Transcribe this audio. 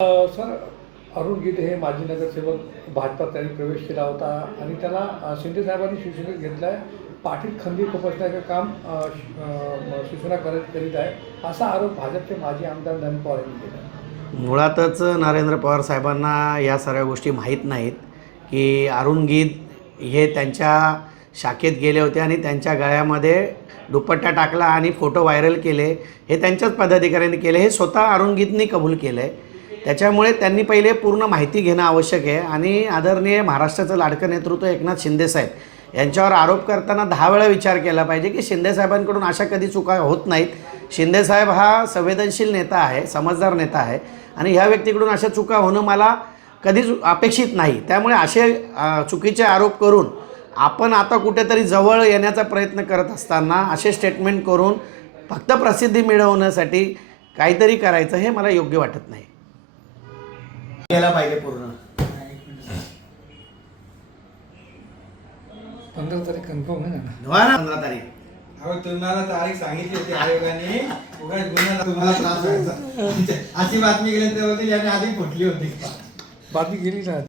Sir, Arun गीते हे माजी नगरसेवक भाजपात त्यांनी प्रवेश केला होता आणि त्याला शिंदे साहेबांनी शिवसेनेत घेतलं आहे. पाठीत खंजीर खुपसण्याचं काम शिवसेना करीत आहे, असा आरोप भाजपचे माजी आमदार नंद पवार यांनी केला. मुळातच नरेंद्र पवार साहेबांना या सर्व गोष्टी माहीत नाहीत की अरुण गीत हे त्यांच्या शाखेत गेले होते आणि त्यांच्या गळ्यामध्ये दुपट्टा टाकला आणि फोटो व्हायरल केले. हे त्यांच्याच पदाधिकाऱ्यांनी केले, हे स्वतः अरुण गीतनी कबूल केलं आहे. त्याच्यामुळे त्यांनी पहिले पूर्ण माहिती घेणं आवश्यक आहे आणि आदरणीय महाराष्ट्राचं लाडकं नेतृत्व एकनाथ शिंदेसाहेब यांच्यावर आरोप करताना 10 वेळा विचार केला पाहिजे की शिंदेसाहेबांकडून अशा कधी चुका होत नाहीत. शिंदेसाहेब हा संवेदनशील नेता आहे, समजदार नेता आहे आणि ह्या व्यक्तीकडून अशा चुका होणं मला कधीच अपेक्षित नाही. त्यामुळे असे चुकीचे आरोप करून आपण आता कुठेतरी जवळ येण्याचा प्रयत्न करत असताना असे स्टेटमेंट करून फक्त प्रसिद्धी मिळवण्यासाठी काहीतरी करायचं हे मला योग्य वाटत नाही. केला पाहिजे पूर्ण 15 तारीख कन्फर्म आहे ना? 15 तारीख. अहो तुम्हाला तारीख सांगितली होती आयोगाने, उगाच गुन्हा तुम्हाला त्रास व्हायचा. अशी बातमी गेली तर याने आधी फुटली होती. बातमी गेली ना.